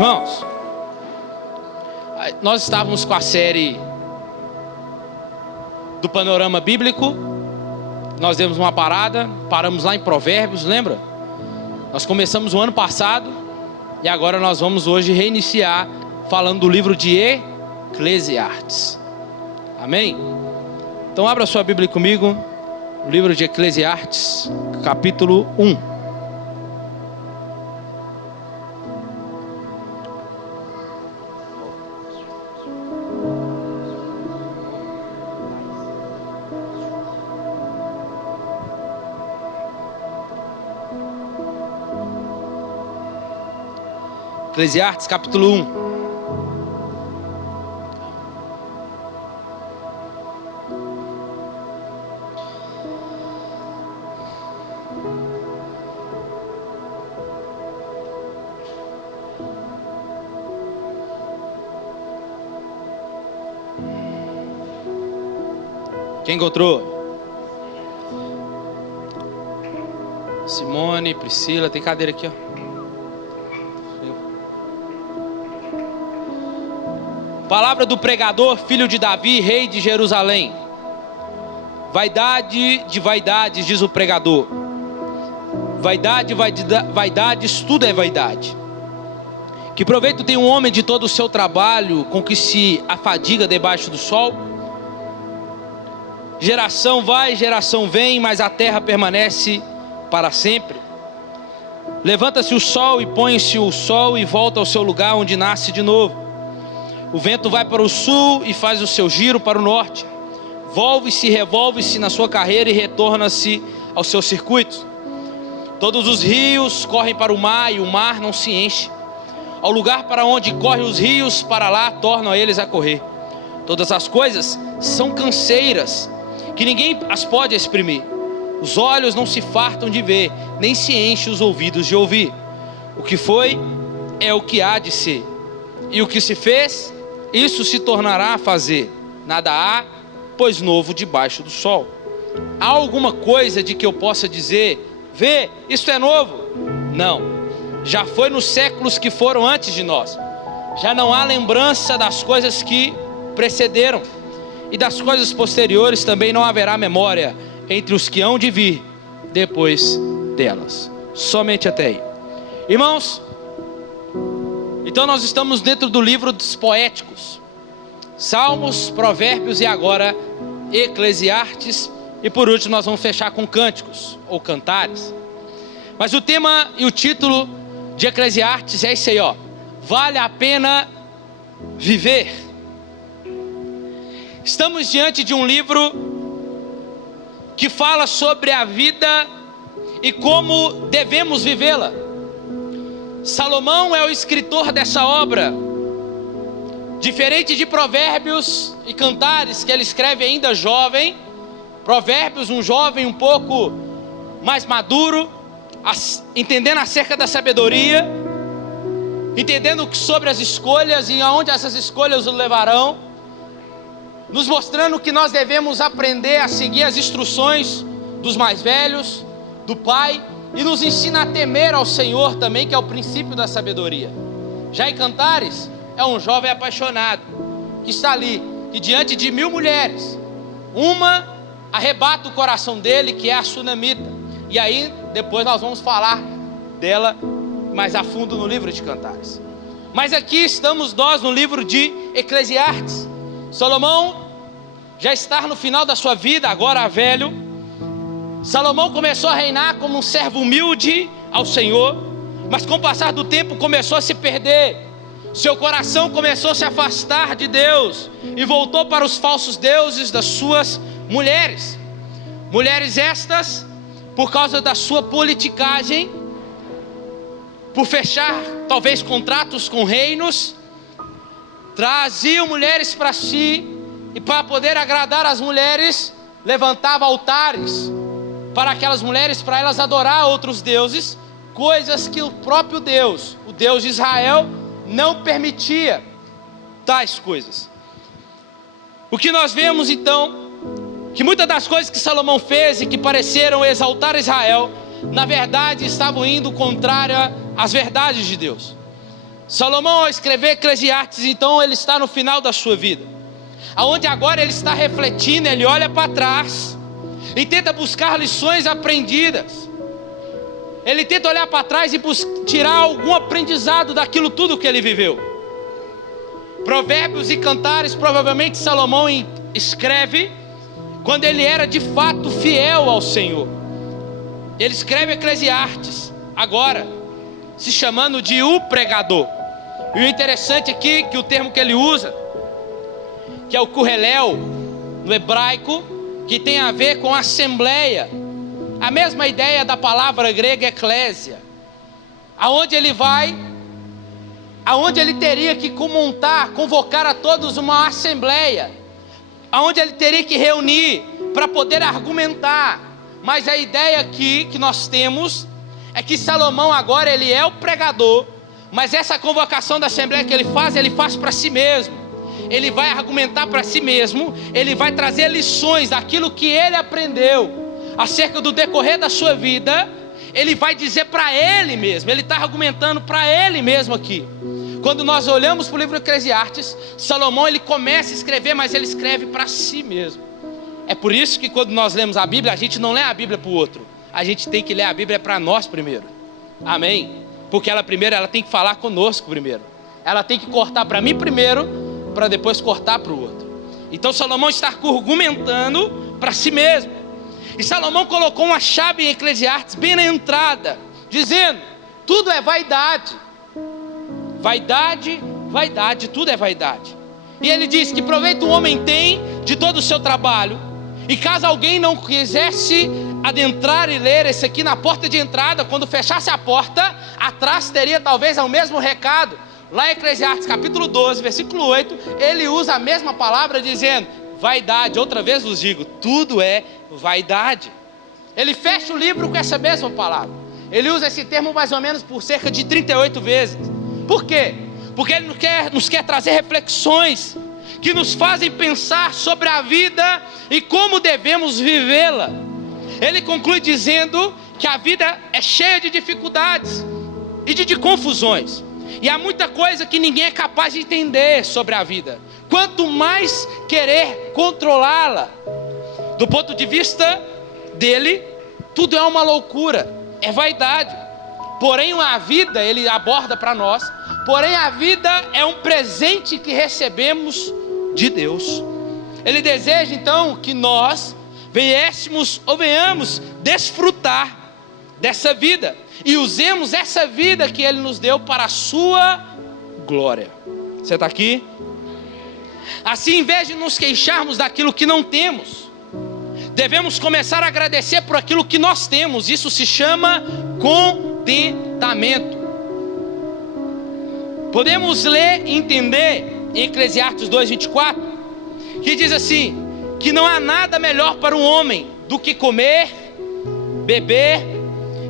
Irmãos, nós estávamos com a série do panorama bíblico. Nós demos uma parada, paramos lá em Provérbios, lembra? Nós começamos o ano passado e agora nós vamos hoje reiniciar falando do livro de Eclesiastes. Amém? Então abra sua Bíblia comigo, o livro de Eclesiastes, capítulo 1. Eclesiastes capítulo 1. Quem encontrou? Simone, Priscila, tem cadeira aqui, ó. Palavra do pregador, filho de Davi, rei de Jerusalém. Vaidade de vaidades, diz o pregador. Vaidade, vaidades, tudo é vaidade. Que proveito tem um homem de todo o seu trabalho, com que se afadiga debaixo do sol? Geração vai, geração vem, mas a terra permanece para sempre. Levanta-se o sol e põe-se o sol e volta ao seu lugar onde nasce de novo. O vento vai para o sul e faz o seu giro para o norte. Volve-se e revolve-se na sua carreira e retorna-se aos seus circuitos. Todos os rios correm para o mar e o mar não se enche. Ao lugar para onde correm os rios, para lá tornam eles a correr. Todas as coisas são canseiras, que ninguém as pode exprimir. Os olhos não se fartam de ver, nem se enchem os ouvidos de ouvir. O que foi é o que há de ser. E o que se fez, isso se tornará a fazer. Nada há, pois novo debaixo do sol. Há alguma coisa de que eu possa dizer: vê, isto é novo? Não, já foi nos séculos que foram antes de nós. Já não há lembrança das coisas que precederam, e das coisas posteriores também não haverá memória entre os que hão de vir depois delas. Somente até aí. Irmãos, então nós estamos dentro do livro dos poéticos, Salmos, Provérbios e agora Eclesiastes. E por último nós vamos fechar com cânticos ou cantares. Mas o tema e o título de Eclesiastes é esse aí, ó: vale a pena viver. Estamos diante de um livro que fala sobre a vida e como devemos vivê-la. Salomão é o escritor dessa obra. Diferente de Provérbios e Cantares, que ele escreve ainda jovem. Provérbios, um jovem um pouco mais maduro, entendendo acerca da sabedoria, entendendo sobre as escolhas e aonde essas escolhas o levarão, nos mostrando que nós devemos aprender a seguir as instruções dos mais velhos, do pai, e nos ensina a temer ao Senhor também, que é o princípio da sabedoria. Já em Cantares, é um jovem apaixonado, que está ali, e diante de 1000 mulheres, uma arrebata o coração dele, que é a Sunamita. E aí, depois nós vamos falar dela mais a fundo no livro de Cantares. Mas aqui estamos nós no livro de Eclesiastes. Salomão já está no final da sua vida, agora velho. Salomão começou a reinar como um servo humilde ao Senhor, mas com o passar do tempo começou a se perder. Seu coração começou a se afastar de Deus e voltou para os falsos deuses das suas mulheres. Mulheres estas, por causa da sua politicagem, por fechar talvez contratos com reinos, traziam mulheres para si, e para poder agradar as mulheres, levantava altares para aquelas mulheres, para elas adorar outros deuses, coisas que o próprio Deus, o Deus de Israel, não permitia tais coisas. O que nós vemos então, que muitas das coisas que Salomão fez e que pareceram exaltar Israel, na verdade estavam indo contrária às verdades de Deus. Salomão, ao escrever Eclesiastes, então ele está no final da sua vida, aonde agora ele está refletindo, ele olha para trás e tenta buscar lições aprendidas. Ele tenta olhar para trás e tirar algum aprendizado daquilo tudo que ele viveu. Provérbios e Cantares, provavelmente Salomão escreve quando ele era de fato fiel ao Senhor. Ele escreve Eclesiastes agora, se chamando de o pregador. E o interessante aqui, que o termo que ele usa, que é o Kohelel, no hebraico, que tem a ver com assembleia, a mesma ideia da palavra grega eclésia, aonde ele vai, aonde ele teria que convocar a todos uma assembleia, aonde ele teria que reunir para poder argumentar. Mas a ideia aqui que nós temos é que Salomão agora ele é o pregador, mas essa convocação da assembleia que ele faz para si mesmo. Ele vai argumentar para si mesmo, ele vai trazer lições daquilo que ele aprendeu acerca do decorrer da sua vida. Ele vai dizer para ele mesmo, ele está argumentando para ele mesmo aqui. Quando nós olhamos para o livro de Eclesiastes, Salomão ele começa a escrever, mas ele escreve para si mesmo. É por isso que quando nós lemos a Bíblia, a gente não lê a Bíblia para o outro, a gente tem que ler a Bíblia para nós primeiro. Amém? Porque ela tem que falar conosco primeiro, ela tem que cortar para mim primeiro, para depois cortar para o outro. Então Salomão está argumentando para si mesmo. E Salomão colocou uma chave em Eclesiastes bem na entrada, dizendo: tudo é vaidade. Vaidade, vaidade, tudo é vaidade. E ele diz: que proveito o homem tem de todo o seu trabalho. E caso alguém não quisesse adentrar e ler esse aqui na porta de entrada, quando fechasse a porta, atrás teria talvez o mesmo recado. Lá em Eclesiastes capítulo 12, versículo 8, ele usa a mesma palavra dizendo: vaidade. Outra vez vos digo, tudo é vaidade. Ele fecha o livro com essa mesma palavra. Ele usa esse termo mais ou menos por cerca de 38 vezes. Por quê? Porque ele nos quer trazer reflexões que nos fazem pensar sobre a vida e como devemos vivê-la. Ele conclui dizendo que a vida é cheia de dificuldades e de confusões. E há muita coisa que ninguém é capaz de entender sobre a vida. Quanto mais querer controlá-la, do ponto de vista dele, tudo é uma loucura, é vaidade. Porém a vida, ele aborda para nós, porém a vida é um presente que recebemos de Deus. Ele deseja então que nós venhamos desfrutar dessa vida e usemos essa vida que ele nos deu para a sua glória. Você está aqui? Assim, em vez de nos queixarmos daquilo que não temos, devemos começar a agradecer por aquilo que nós temos. Isso se chama contentamento. Podemos ler e entender em Eclesiastes 2:24, que diz assim: que não há nada melhor para um homem do que comer, beber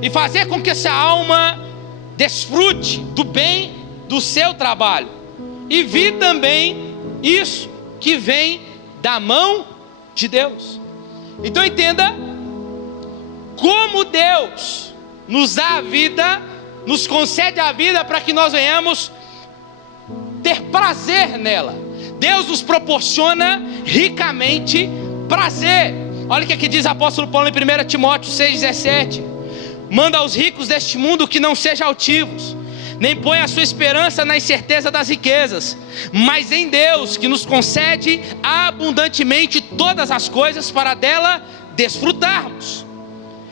e fazer com que essa alma desfrute do bem do seu trabalho, e vir também isso que vem da mão de Deus. Então entenda como Deus nos dá a vida, nos concede a vida para que nós venhamos ter prazer nela. Deus nos proporciona ricamente prazer. Olha o que aqui diz o apóstolo Paulo em 1 Timóteo 6,17: manda aos ricos deste mundo que não sejam altivos, nem ponha a sua esperança na incerteza das riquezas, mas em Deus, que nos concede abundantemente todas as coisas para dela desfrutarmos.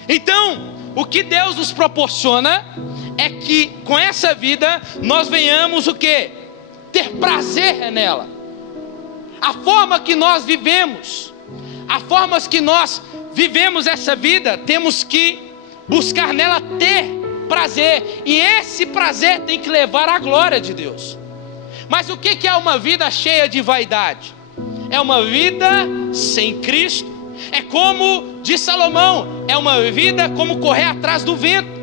Então, o que Deus nos proporciona é que com essa vida nós venhamos o quê? Ter prazer nela. A forma que nós vivemos, essa vida, temos que buscar nela ter prazer, e esse prazer tem que levar à glória de Deus. Mas o que é uma vida cheia de vaidade? É uma vida sem Cristo. É como diz Salomão, é uma vida como correr atrás do vento.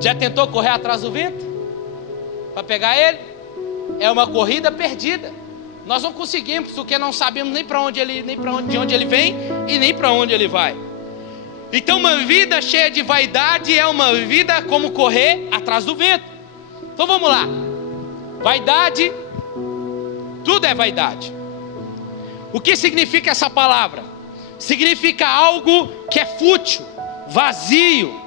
Já tentou correr atrás do vento para pegar ele? É uma corrida perdida. Nós não conseguimos, porque não sabemos nem para onde ele, de onde ele vem e nem para onde ele vai. Então uma vida cheia de vaidade é uma vida como correr atrás do vento. Então vamos lá. Vaidade, tudo é vaidade. O que significa essa palavra? Significa algo que é fútil, vazio.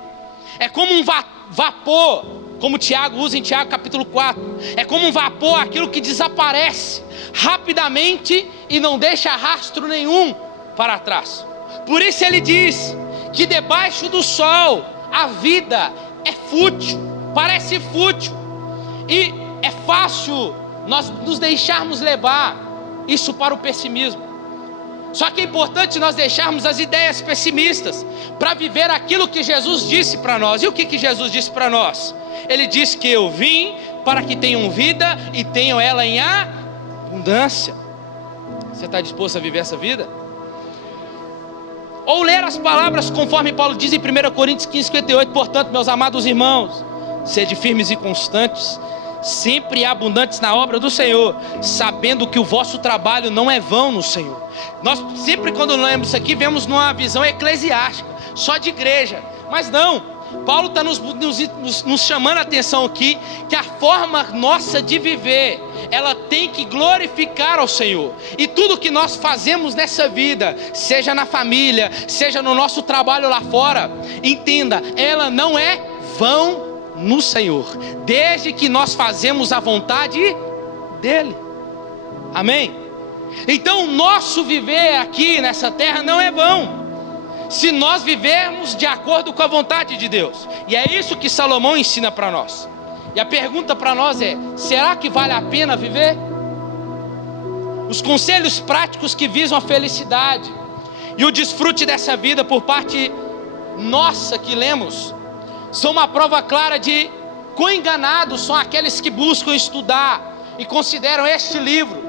É como um vapor, como Tiago usa em Tiago capítulo 4. É como um vapor, aquilo que desaparece rapidamente e não deixa rastro nenhum para trás. Por isso ele diz que debaixo do sol a vida é fútil, parece fútil. E é fácil nós nos deixarmos levar isso para o pessimismo. Só que é importante nós deixarmos as ideias pessimistas para viver aquilo que Jesus disse para nós. E o que Jesus disse para nós? Ele disse que eu vim para que tenham vida e tenham ela em abundância. Você está disposto a viver essa vida? Ou ler as palavras conforme Paulo diz em 1 Coríntios 15:58. Portanto, meus amados irmãos, sede firmes e constantes, sempre abundantes na obra do Senhor, sabendo que o vosso trabalho não é vão no Senhor. Nós sempre quando lemos isso aqui, vemos numa visão eclesiástica, só de igreja. Mas não, Paulo está nos chamando a atenção aqui, que a forma nossa de viver, ela tem que glorificar ao Senhor. E tudo que nós fazemos nessa vida, seja na família, seja no nosso trabalho lá fora, entenda, ela não é vão no Senhor, desde que nós fazemos a vontade dEle. Amém? Então o nosso viver aqui nessa terra não é vão, se nós vivermos de acordo com a vontade de Deus. E é isso que Salomão ensina para nós. E a pergunta para nós é: será que vale a pena viver? Os conselhos práticos que visam a felicidade e o desfrute dessa vida por parte nossa que lemos são uma prova clara de quão enganados são aqueles que buscam estudar e consideram este livro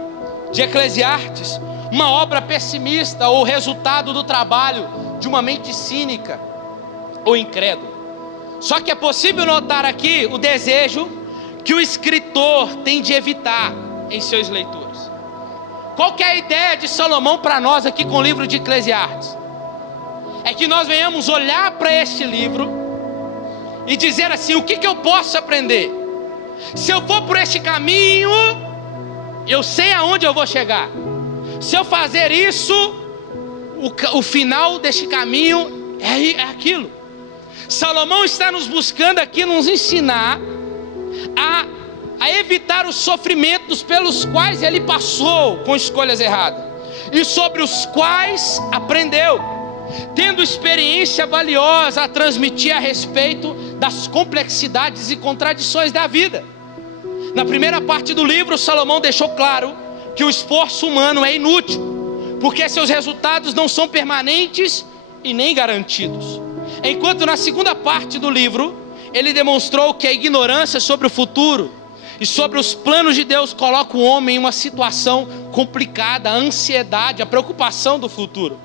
de Eclesiastes uma obra pessimista ou resultado do trabalho de uma mente cínica ou incrédula. Só que é possível notar aqui o desejo que o escritor tem de evitar em seus leitores. Qual que é a ideia de Salomão para nós aqui com o livro de Eclesiastes? É que nós venhamos olhar para este livro e dizer assim: o que eu posso aprender? Se eu for por este caminho, eu sei aonde eu vou chegar. Se eu fazer isso, o final deste caminho é aquilo. Salomão está nos buscando aqui nos ensinar a evitar os sofrimentos pelos quais ele passou com escolhas erradas e sobre os quais aprendeu, tendo experiência valiosa a transmitir a respeito das complexidades e contradições da vida. Na primeira parte do livro, Salomão deixou claro que o esforço humano é inútil, porque seus resultados não são permanentes e nem garantidos. Enquanto na segunda parte do livro, ele demonstrou que a ignorância sobre o futuro e sobre os planos de Deus coloca o homem em uma situação complicada, a ansiedade, a preocupação do futuro.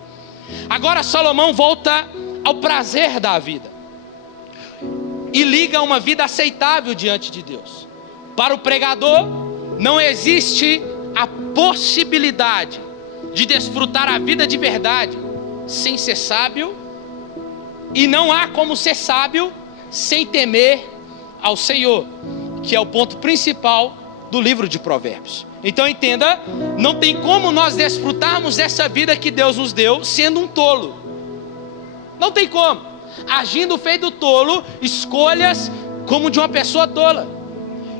Agora Salomão volta ao prazer da vida e liga uma vida aceitável diante de Deus. Para o pregador, não existe a possibilidade de desfrutar a vida de verdade sem ser sábio, e não há como ser sábio sem temer ao Senhor, que é o ponto principal do livro de Provérbios. Então entenda, não tem como nós desfrutarmos dessa vida que Deus nos deu sendo um tolo. Não tem como. Agindo feito tolo, escolhas como de uma pessoa tola.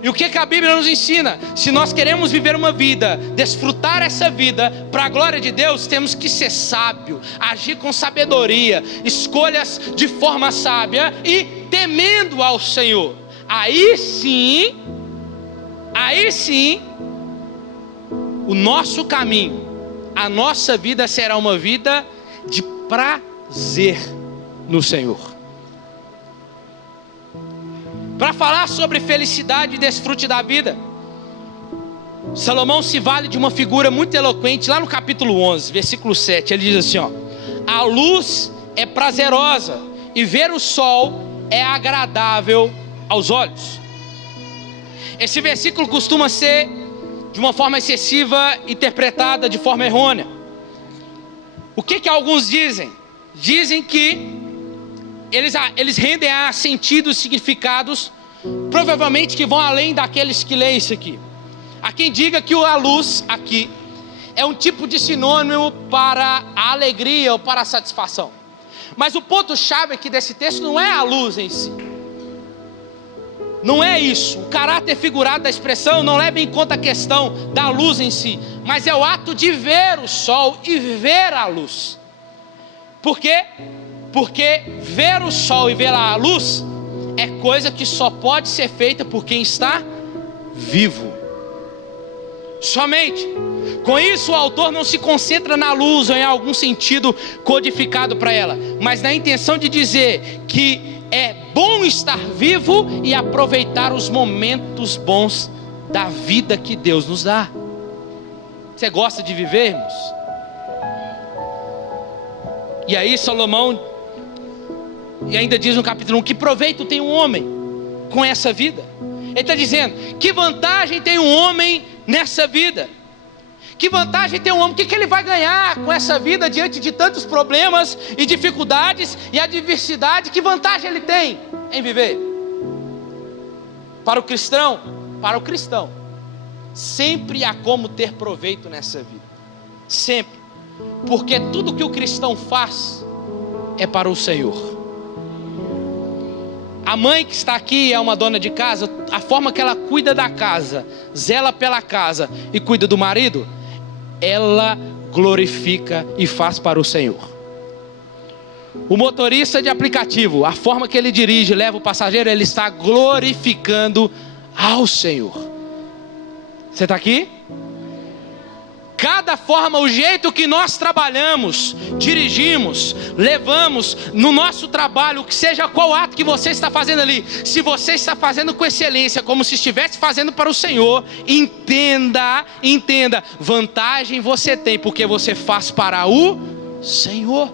E o que a Bíblia nos ensina? Se nós queremos viver uma vida, desfrutar essa vida para a glória de Deus, temos que ser sábio, agir com sabedoria, escolhas de forma sábia e temendo ao Senhor. Aí sim, o nosso caminho, a nossa vida será uma vida de prazer no Senhor. Para falar sobre felicidade e desfrute da vida, Salomão se vale de uma figura muito eloquente lá no capítulo 11, versículo 7. Ele diz assim, ó: a luz é prazerosa e ver o sol é agradável aos olhos. Esse versículo costuma ser de uma forma excessiva interpretada de forma errônea. O que alguns dizem? Dizem que eles rendem a sentidos e significados provavelmente que vão além daqueles que leem isso aqui. Há quem diga que a luz aqui é um tipo de sinônimo para a alegria ou para a satisfação. Mas o ponto-chave aqui desse texto não é a luz em si. Não é isso. O caráter figurado da expressão não leva em conta a questão da luz em si, mas é o ato de ver o sol e ver a luz. Por quê? Porque ver o sol e ver a luz é coisa que só pode ser feita por quem está vivo. Somente. Com isso, o autor não se concentra na luz ou em algum sentido codificado para ela, mas na intenção de dizer que é bom estar vivo e aproveitar os momentos bons da vida que Deus nos dá. Você gosta de viver, irmãos? E aí Salomão, e ainda diz no capítulo 1, que proveito tem um homem com essa vida? Ele está dizendo, que vantagem tem um homem nessa vida? Que vantagem tem um homem? O que ele vai ganhar com essa vida diante de tantos problemas e dificuldades e adversidade? Que vantagem ele tem em viver? Para o cristão, sempre há como ter proveito nessa vida. Sempre. Porque tudo que o cristão faz é para o Senhor. A mãe que está aqui é uma dona de casa. A forma que ela cuida da casa, zela pela casa e cuida do marido, ela glorifica e faz para o Senhor. O motorista de aplicativo, a forma que ele dirige, leva o passageiro, ele está glorificando ao Senhor. Você está aqui? Cada forma, o jeito que nós trabalhamos, dirigimos, levamos no nosso trabalho, que seja qual ato que você está fazendo ali, se você está fazendo com excelência, como se estivesse fazendo para o Senhor, entenda, vantagem você tem, porque você faz para o Senhor.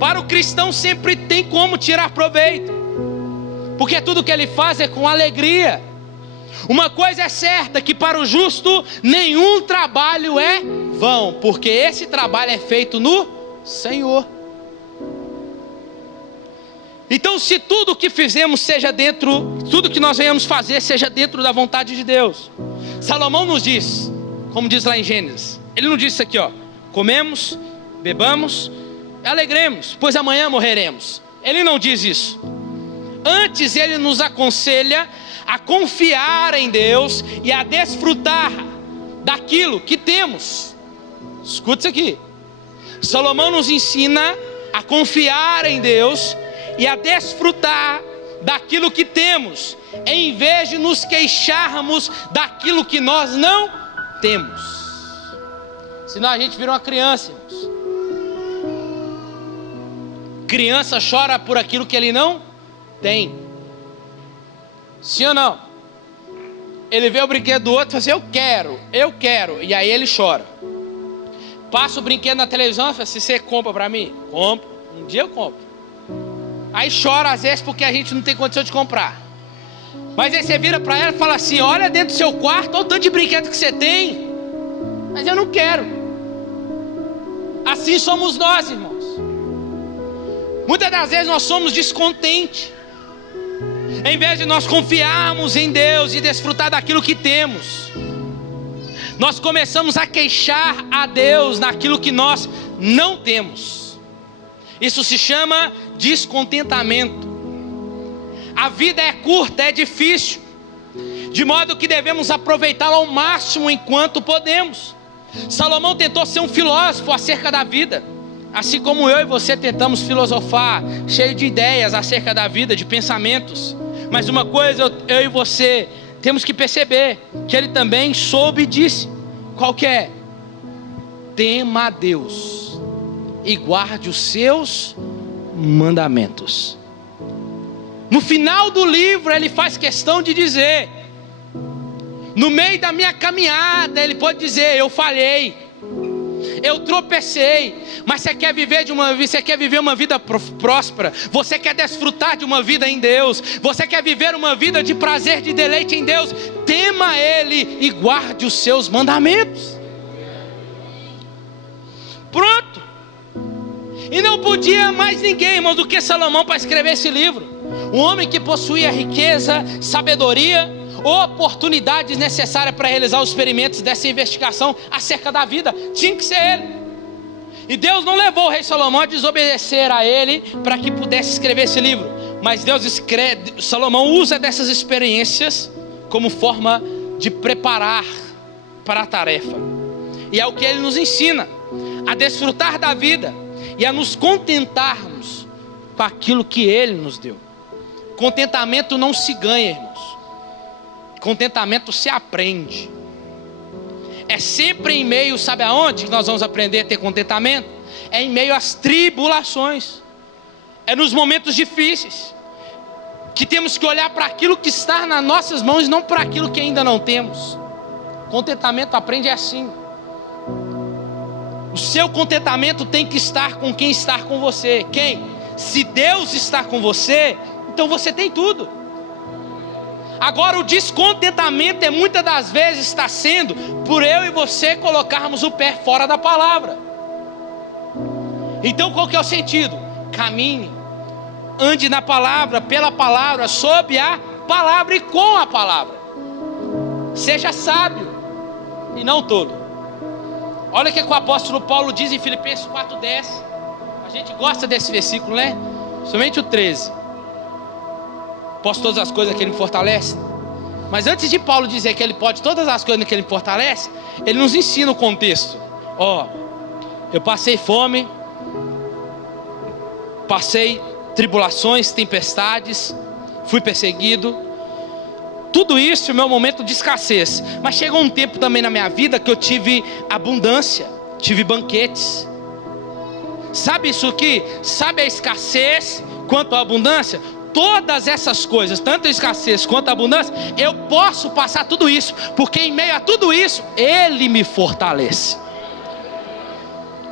Para o cristão sempre tem como tirar proveito, porque tudo que ele faz é com alegria. Uma coisa é certa, que para o justo nenhum trabalho é vão, porque esse trabalho é feito no Senhor. Então, se tudo que fizemos seja dentro, tudo que nós venhamos fazer seja dentro da vontade de Deus. Salomão nos diz, como diz lá em Gênesis, ele não diz isso aqui, ó: comemos, bebamos, alegremos, pois amanhã morreremos. Ele não diz isso. Antes ele nos aconselha a confiar em Deus e a desfrutar daquilo que temos. Escuta isso aqui. Salomão nos ensina a confiar em Deus e a desfrutar daquilo que temos, em vez de nos queixarmos daquilo que nós não temos. Senão a gente vira uma criança, irmãos. Criança chora por aquilo que ele não tem. Sim ou não? Ele vê o brinquedo do outro e fala assim, eu quero, e aí ele chora. Passa o brinquedo na televisão e fala assim, você compra para mim? Compro, um dia eu compro. Aí chora às vezes porque a gente não tem condição de comprar. Mas aí você vira para ela e fala assim, olha dentro do seu quarto, olha o tanto de brinquedo que você tem. Mas eu não quero. Assim somos nós, irmãos. Muitas das vezes nós somos descontentes. Em vez de nós confiarmos em Deus e desfrutar daquilo que temos, nós começamos a queixar a Deus naquilo que nós não temos. Isso se chama descontentamento. A vida é curta, é difícil, de modo que devemos aproveitá-la ao máximo enquanto podemos. Salomão tentou ser um filósofo acerca da vida, assim como eu e você tentamos filosofar, cheio de ideias acerca da vida, de pensamentos. Mas uma coisa eu e você temos que perceber, que ele também soube e disse, qual que é? Tema a Deus e guarde os seus mandamentos. No final do livro ele faz questão de dizer, no meio da minha caminhada ele pode dizer, eu falhei, eu tropecei, mas você quer viver uma vida próspera, você quer desfrutar de uma vida em Deus, você quer viver uma vida de prazer, de deleite em Deus, tema Ele e guarde os seus mandamentos. Pronto. E não podia mais ninguém, irmãos, do que Salomão para escrever esse livro. Um homem que possuía riqueza, sabedoria, oportunidades necessárias para realizar os experimentos dessa investigação acerca da vida. Tinha que ser ele. E Deus não levou o rei Salomão a desobedecer a ele para que pudesse escrever esse livro. Mas Salomão usa dessas experiências como forma de preparar para a tarefa. E é o que ele nos ensina: a desfrutar da vida e a nos contentarmos com aquilo que ele nos deu. Contentamento não se ganha, irmãos. Contentamento se aprende. É sempre em meio, sabe aonde que nós vamos aprender a ter contentamento? É em meio às tribulações. É nos momentos difíceis que temos que olhar para aquilo que está nas nossas mãos e não para aquilo que ainda não temos. Contentamento aprende assim. O seu contentamento tem que estar com quem está com você. Quem? Se Deus está com você, então você tem tudo. Agora, o descontentamento muitas das vezes está sendo por eu e você colocarmos o pé fora da palavra. Então qual que é o sentido? Caminhe, ande na palavra, pela palavra, sob a palavra e com a palavra. Seja sábio e não tolo. Olha o que o apóstolo Paulo diz em Filipenses 4:10. A gente gosta desse versículo, né? Somente o 13. Posso todas as coisas que ele me fortalece. Mas antes de Paulo dizer que ele pode todas as coisas que ele me fortalece, ele nos ensina o contexto. Eu passei fome, passei tribulações, tempestades, fui perseguido. Tudo isso é o meu momento de escassez. Mas chegou um tempo também na minha vida que eu tive abundância, tive banquetes. Sabe isso aqui? Sabe a escassez quanto a abundância? Todas essas coisas, tanto a escassez quanto a abundância, eu posso passar tudo isso, porque em meio a tudo isso, Ele me fortalece.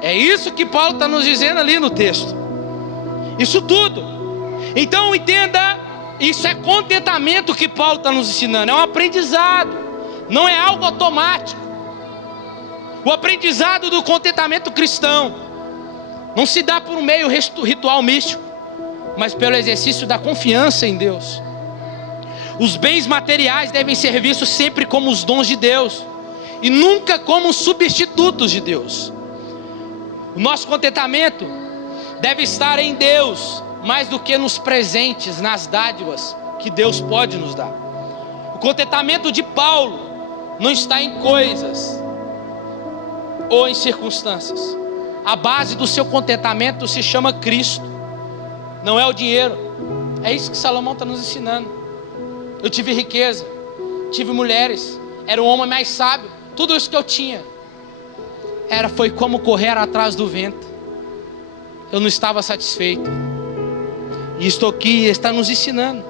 É isso que Paulo está nos dizendo ali no texto. Isso tudo. Então entenda, isso é contentamento que Paulo está nos ensinando. É um aprendizado, não é algo automático. O aprendizado do contentamento cristão não se dá por um meio ritual místico, mas pelo exercício da confiança em Deus. Os bens materiais devem ser vistos sempre como os dons de Deus e nunca como substitutos de Deus. O nosso contentamento deve estar em Deus mais do que nos presentes, nas dádivas que Deus pode nos dar. O contentamento de Paulo não está em coisas ou em circunstâncias. A base do seu contentamento se chama Cristo, não é o dinheiro. É isso que Salomão está nos ensinando. Eu tive riqueza, tive mulheres, era o homem mais sábio. Tudo isso que eu tinha foi como correr atrás do vento. Eu não estava satisfeito. E estou aqui, está nos ensinando.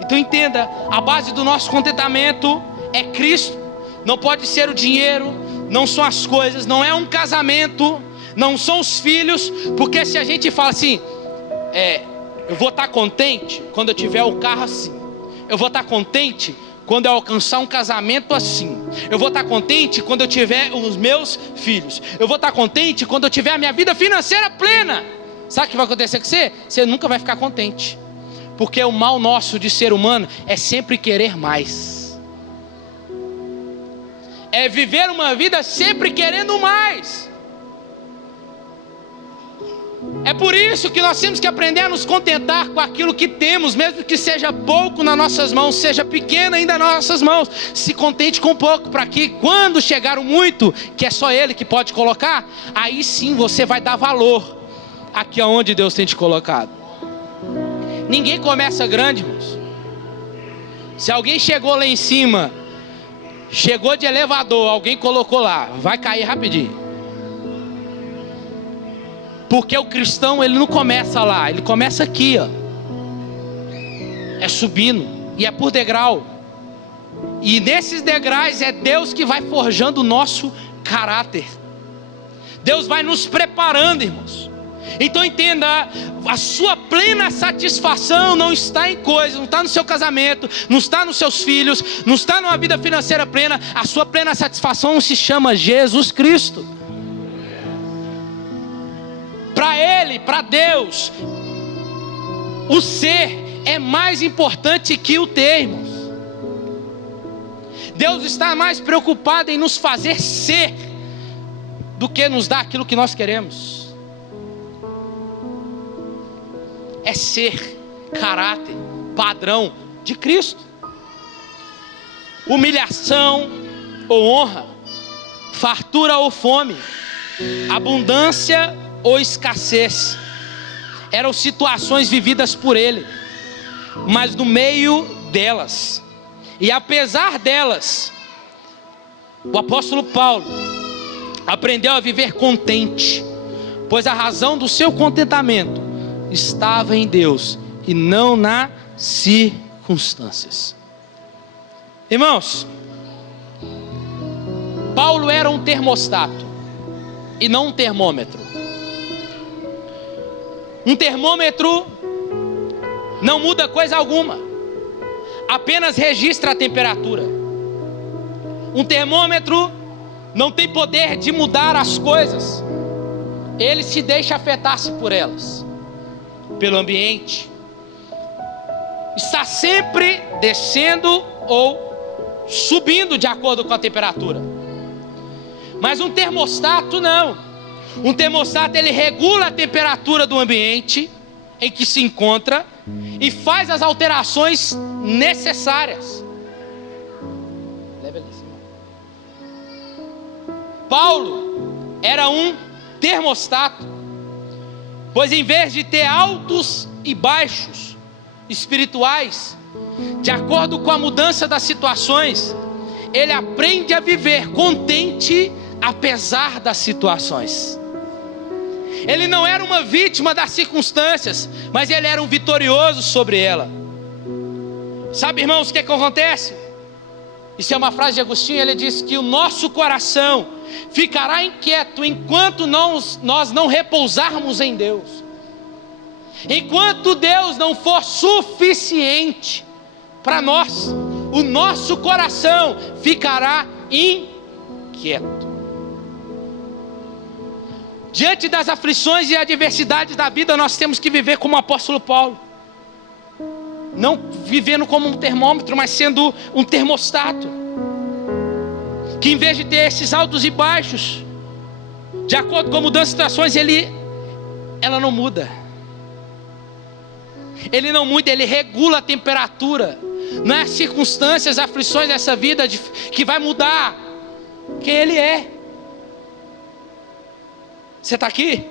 Então entenda, a base do nosso contentamento é Cristo. Não pode ser o dinheiro, não são as coisas, não é um casamento, não são os filhos. Porque se a gente fala assim, eu vou estar contente quando eu tiver o carro assim, eu vou estar contente quando eu alcançar um casamento assim, eu vou estar contente quando eu tiver os meus filhos, eu vou estar contente quando eu tiver a minha vida financeira plena. Sabe o que vai acontecer com você? Você nunca vai ficar contente, porque o mal nosso de ser humano é sempre querer mais, é viver uma vida sempre querendo mais. É por isso que nós temos que aprender a nos contentar com aquilo que temos, mesmo que seja pouco nas nossas mãos, seja pequeno ainda nas nossas mãos. Se contente com pouco, para que quando chegar o muito, que é só Ele que pode colocar, aí sim você vai dar valor aqui aonde Deus tem te colocado. Ninguém começa grande, irmãos. Se alguém chegou lá em cima, chegou de elevador, alguém colocou lá, vai cair rapidinho. Porque o cristão, ele não começa lá, ele começa aqui, ó. É subindo, e é por degrau. E nesses degraus é Deus que vai forjando o nosso caráter. Deus vai nos preparando, irmãos. Então entenda, a sua plena satisfação não está em coisas, não está no seu casamento, não está nos seus filhos, não está numa vida financeira plena. A sua plena satisfação se chama Jesus Cristo. Para Ele, para Deus, o ser é mais importante que o ter, irmãos. Deus está mais preocupado em nos fazer ser do que nos dar aquilo que nós queremos. É ser caráter, padrão de Cristo. Humilhação ou honra, fartura ou fome, abundância ou escassez, eram situações vividas por ele, mas no meio delas, e apesar delas, o apóstolo Paulo aprendeu a viver contente, pois a razão do seu contentamento estava em Deus e não nas circunstâncias. Irmãos, Paulo era um termostato e não um termômetro. Um termômetro não muda coisa alguma, apenas registra a temperatura. Um termômetro não tem poder de mudar as coisas, ele se deixa afetar-se por elas, pelo ambiente. Está sempre descendo ou subindo de acordo com a temperatura. Mas um termostato não. Um termostato, ele regula a temperatura do ambiente em que se encontra e faz as alterações necessárias. Paulo era um termostato, pois em vez de ter altos e baixos espirituais, de acordo com a mudança das situações, ele aprende a viver contente apesar das situações. Ele não era uma vítima das circunstâncias, mas ele era um vitorioso sobre ela. Sabe, irmãos, o que acontece? Isso é uma frase de Agostinho. Ele diz que o nosso coração ficará inquieto enquanto nós não repousarmos em Deus. Enquanto Deus não for suficiente para nós, o nosso coração ficará inquieto. Diante das aflições e adversidades da vida, nós temos que viver como o apóstolo Paulo, não vivendo como um termômetro, mas sendo um termostato, que em vez de ter esses altos e baixos, de acordo com a mudança de situações, ela não muda. Ele não muda, ele regula a temperatura. Não é as circunstâncias, as aflições dessa vida que vai mudar quem ele é. Você está aqui?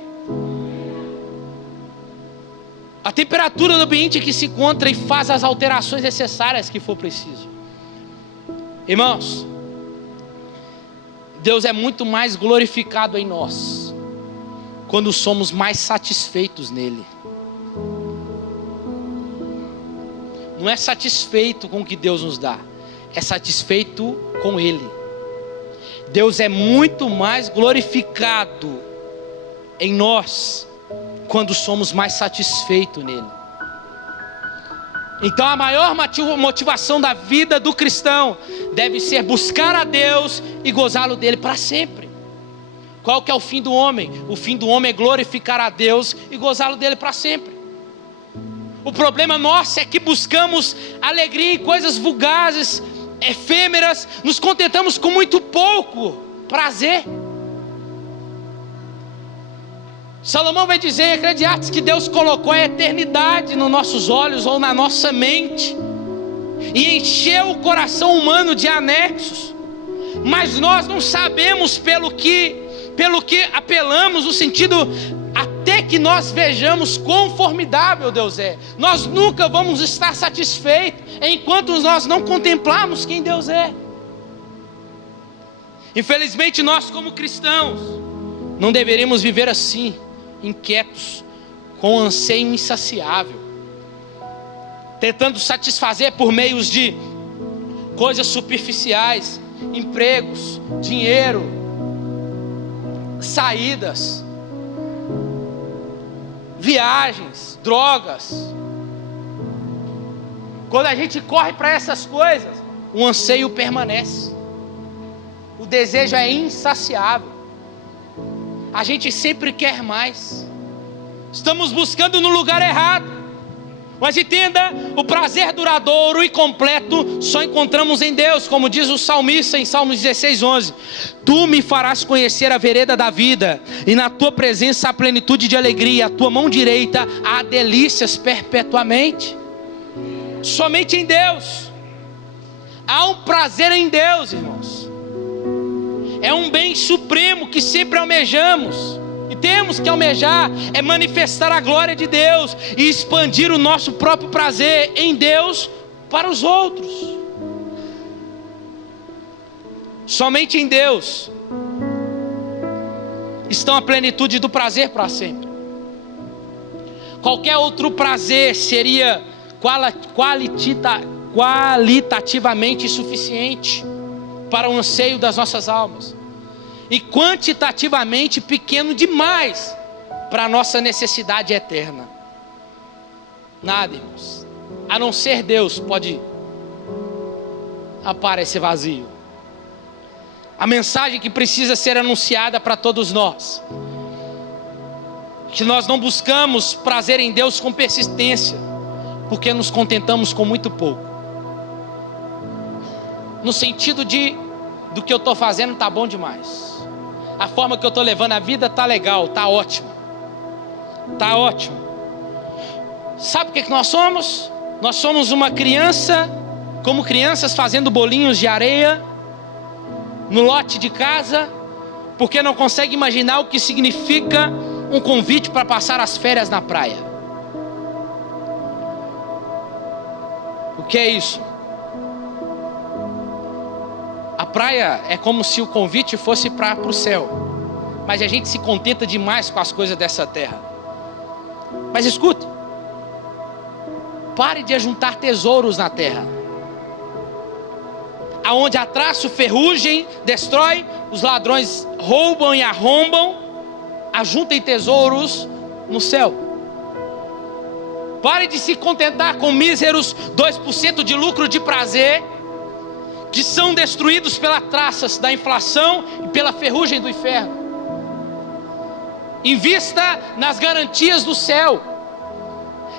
A temperatura do ambiente em que se encontra e faz as alterações necessárias que for preciso. Irmãos, Deus é muito mais glorificado em nós quando somos mais satisfeitos nele. Não é satisfeito com o que Deus nos dá, é satisfeito com ele. Deus é muito mais glorificado em nós quando somos mais satisfeitos nele. Então a maior motivação da vida do cristão deve ser buscar a Deus e gozá-lo dele para sempre. Qual que é o fim do homem? O fim do homem é glorificar a Deus e gozá-lo dele para sempre. O problema nosso é que buscamos alegria em coisas fugazes, efêmeras, nos contentamos com muito pouco prazer. Salomão vai dizer em Eclesiastes que Deus colocou a eternidade nos nossos olhos ou na nossa mente e encheu o coração humano de anexos, mas nós não sabemos pelo que apelamos, no sentido até que nós vejamos quão formidável Deus é. Nós nunca vamos estar satisfeitos enquanto nós não contemplarmos quem Deus é. Infelizmente nós, como cristãos, não deveríamos viver assim, inquietos, com anseio insaciável, tentando satisfazer por meios de coisas superficiais, empregos, dinheiro, saídas, viagens, drogas. Quando a gente corre para essas coisas, o anseio permanece, o desejo é insaciável. A gente sempre quer mais. Estamos buscando no lugar errado. Mas entenda, o prazer duradouro e completo só encontramos em Deus, como diz o salmista em Salmos 16:11. Tu me farás conhecer a vereda da vida, e na tua presença há plenitude de alegria, a tua mão direita há delícias perpetuamente. Somente em Deus. Há um prazer em Deus, irmãos. É um bem supremo que sempre almejamos. E temos que almejar, é manifestar a glória de Deus e expandir o nosso próprio prazer em Deus para os outros. Somente em Deus está a plenitude do prazer para sempre. Qualquer outro prazer seria qualitativamente insuficiente para o anseio das nossas almas, e quantitativamente pequeno demais para a nossa necessidade eterna. Nada, irmãos, a não ser Deus pode aparecer vazio. A mensagem que precisa ser anunciada para todos nós, que nós não buscamos prazer em Deus com persistência, porque nos contentamos com muito pouco. No sentido do que eu estou fazendo está bom demais. A forma que eu estou levando a vida está legal, está ótimo. Está ótimo. Sabe o que nós somos? Nós somos uma criança, como crianças fazendo bolinhos de areia no lote de casa, porque não consegue imaginar o que significa um convite para passar as férias na praia. O que é isso? A praia é como se o convite fosse para o céu, mas a gente se contenta demais com as coisas dessa terra. Mas escute, pare de ajuntar tesouros na terra, aonde a traço, ferrugem destrói, os ladrões roubam e arrombam. Ajuntem tesouros no céu. Pare de se contentar com míseros 2% de lucro de prazer, que são destruídos pelas traças da inflação e pela ferrugem do inferno. Invista nas garantias do céu,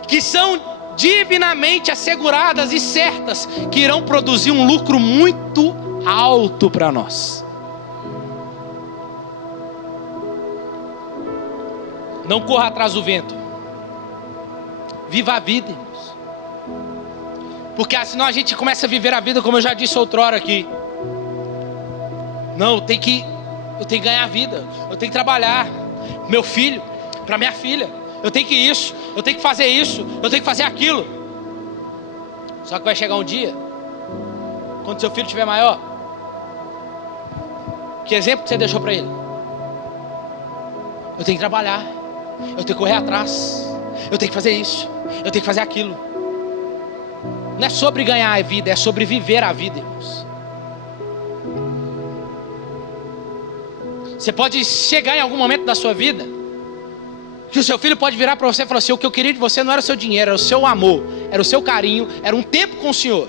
que são divinamente asseguradas e certas, que irão produzir um lucro muito alto para nós. Não corra atrás do vento. Viva a vida, irmãos. Porque senão a gente começa a viver a vida como eu já disse outrora aqui. Não, eu tenho que ganhar a vida. Eu tenho que trabalhar. Meu filho, para minha filha. Eu tenho que isso, eu tenho que fazer isso, eu tenho que fazer aquilo. Só que vai chegar um dia, quando seu filho estiver maior, que exemplo que você deixou para ele? Eu tenho que trabalhar, eu tenho que correr atrás, eu tenho que fazer isso, eu tenho que fazer aquilo. Não é sobre ganhar a vida, é sobre viver a vida, irmãos. Você pode chegar em algum momento da sua vida que o seu filho pode virar para você e falar assim: o que eu queria de você não era o seu dinheiro, era o seu amor, era o seu carinho, era um tempo com o Senhor.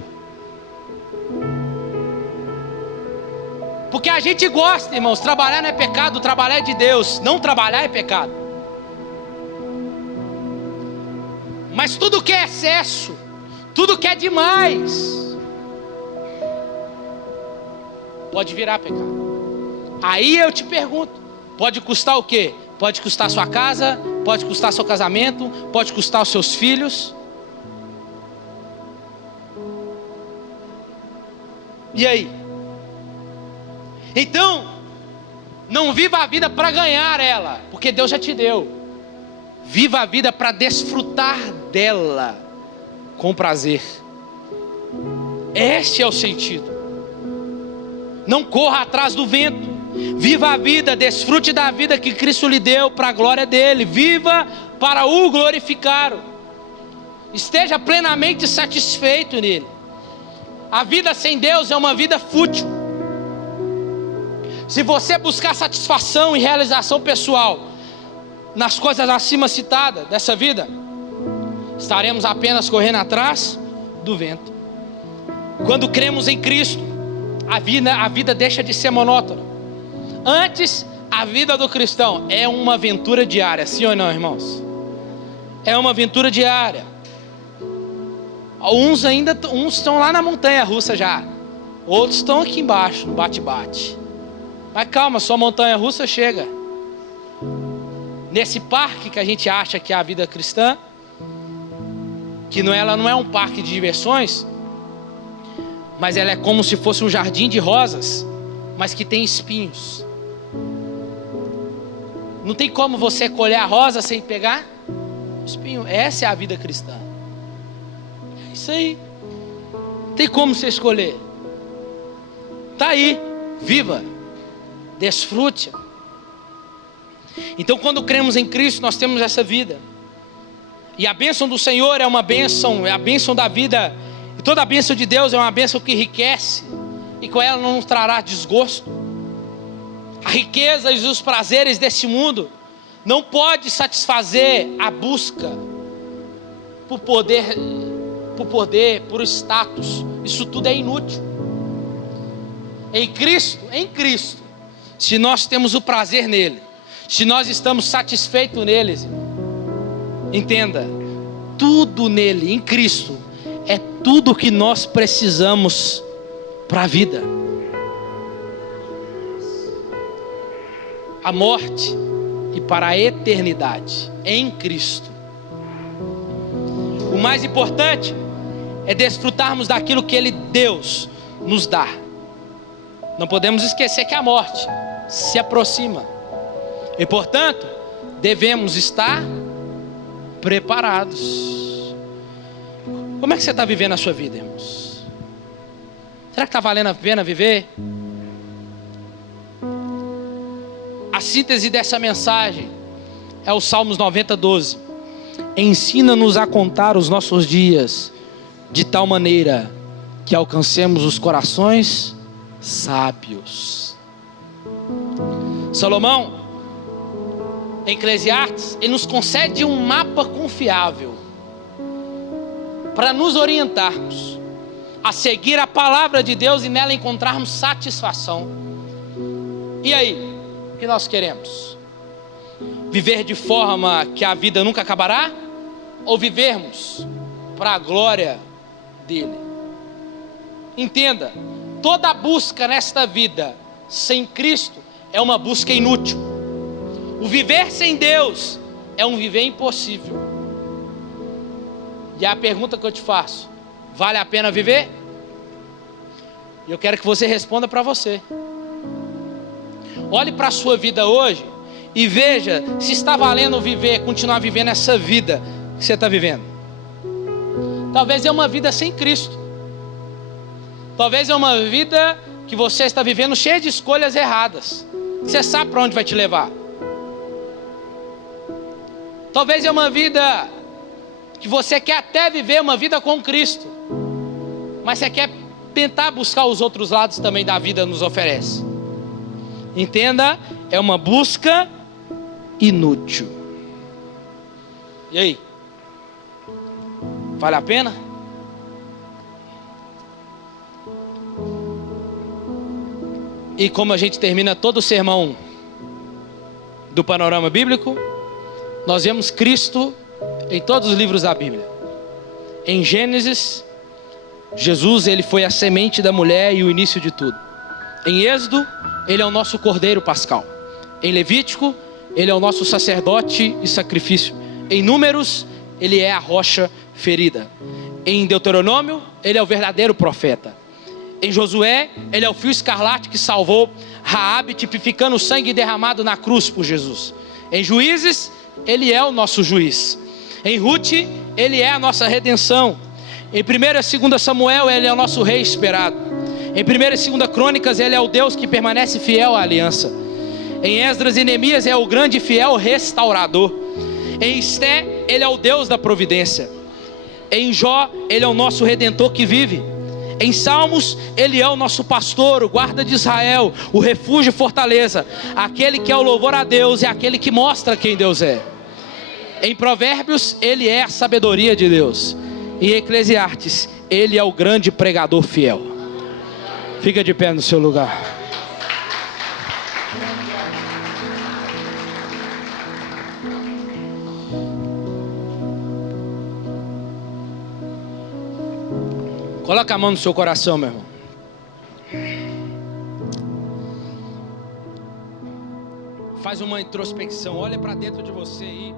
Porque a gente gosta, irmãos, trabalhar não é pecado, trabalhar é de Deus. Não trabalhar é pecado. Mas tudo que é excesso, tudo que é demais, pode virar pecado. Aí eu te pergunto, pode custar o quê? Pode custar sua casa, pode custar seu casamento, pode custar os seus filhos. E aí? Então, não viva a vida para ganhar ela, porque Deus já te deu. Viva a vida para desfrutar dela com prazer. Este é o sentido. Não corra atrás do vento. Viva a vida, desfrute da vida que Cristo lhe deu para a glória dele. Viva para o glorificar. Esteja plenamente satisfeito nele. A vida sem Deus é uma vida fútil. Se você buscar satisfação e realização pessoal nas coisas acima citadas dessa vida, estaremos apenas correndo atrás do vento. Quando cremos em Cristo, a vida deixa de ser monótona. Antes, a vida do cristão é uma aventura diária, sim ou não, irmãos? É uma aventura diária. Uns estão lá na montanha russa já. Outros estão aqui embaixo, no bate-bate. Mas calma, sua montanha russa chega. Nesse parque que a gente acha que é a vida cristã, ela não é um parque de diversões, mas ela é como se fosse um jardim de rosas, mas que tem espinhos. Não tem como você colher a rosa sem pegar espinho. Essa é a vida cristã. É isso aí. Não tem como você escolher. Está aí, viva, desfrute. Então, quando cremos em Cristo, nós temos essa vida. E a bênção do Senhor é uma bênção, é a bênção da vida. E toda a bênção de Deus é uma bênção que enriquece, e com ela não trará desgosto. A riqueza e os prazeres desse mundo não pode satisfazer a busca por poder, por status. Isso tudo é inútil. Em Cristo, se nós temos o prazer nele, se nós estamos satisfeitos nele, entenda, tudo nele, em Cristo, é tudo que nós precisamos para a vida. A morte e para a eternidade em Cristo. O mais importante é desfrutarmos daquilo que Deus nos dá. Não podemos esquecer que a morte se aproxima. E portanto, devemos estar preparados. Como é que você está vivendo a sua vida, irmãos? Será que está valendo a pena viver? A síntese dessa mensagem é o Salmos 90:12. Ensina-nos a contar os nossos dias de tal maneira que alcancemos os corações sábios. Salomão, em Eclesiastes, ele nos concede um mapa confiável para nos orientarmos a seguir a palavra de Deus e nela encontrarmos satisfação. E aí, o que nós queremos? Viver de forma que a vida nunca acabará? Ou vivermos para a glória dele? Entenda, toda busca nesta vida sem Cristo é uma busca inútil. O viver sem Deus é um viver impossível. E a pergunta que eu te faço: vale a pena viver? E eu quero que você responda para você. Olhe para a sua vida hoje e veja se está valendo viver, continuar vivendo essa vida que você está vivendo. Talvez é uma vida sem Cristo. Talvez é uma vida que você está vivendo cheia de escolhas erradas. Você sabe para onde vai te levar. Talvez é uma vida que você quer até viver uma vida com Cristo, mas você quer tentar buscar os outros lados também da vida nos oferece. Entenda, é uma busca inútil. E aí? Vale a pena? E como a gente termina todo o sermão do panorama bíblico, nós vemos Cristo em todos os livros da Bíblia. Em Gênesis, Jesus, ele foi a semente da mulher e o início de tudo. Em Êxodo, ele é o nosso cordeiro pascal. Em Levítico, ele é o nosso sacerdote e sacrifício. Em Números, ele é a rocha ferida. Em Deuteronômio, ele é o verdadeiro profeta. Em Josué, ele é o fio escarlate que salvou Raabe, tipificando o sangue derramado na cruz por Jesus. Em Juízes, ele é o nosso juiz. Em Ruth, ele é a nossa redenção. Em 1ª e 2ª Samuel, ele é o nosso rei esperado. Em 1ª e 2ª Crônicas, ele é o Deus que permanece fiel à aliança. Em Esdras e Neemias, é o grande e fiel restaurador. Em Esté, ele é o Deus da providência. Em Jó, ele é o nosso redentor que vive. Em Salmos, ele é o nosso pastor, o guarda de Israel, o refúgio e fortaleza, aquele que é o louvor a Deus e aquele que mostra quem Deus é. Em Provérbios, ele é a sabedoria de Deus. Em Eclesiastes, ele é o grande pregador fiel. Fica de pé no seu lugar. Coloca a mão no seu coração, meu irmão. Faz uma introspecção, olha para dentro de você aí.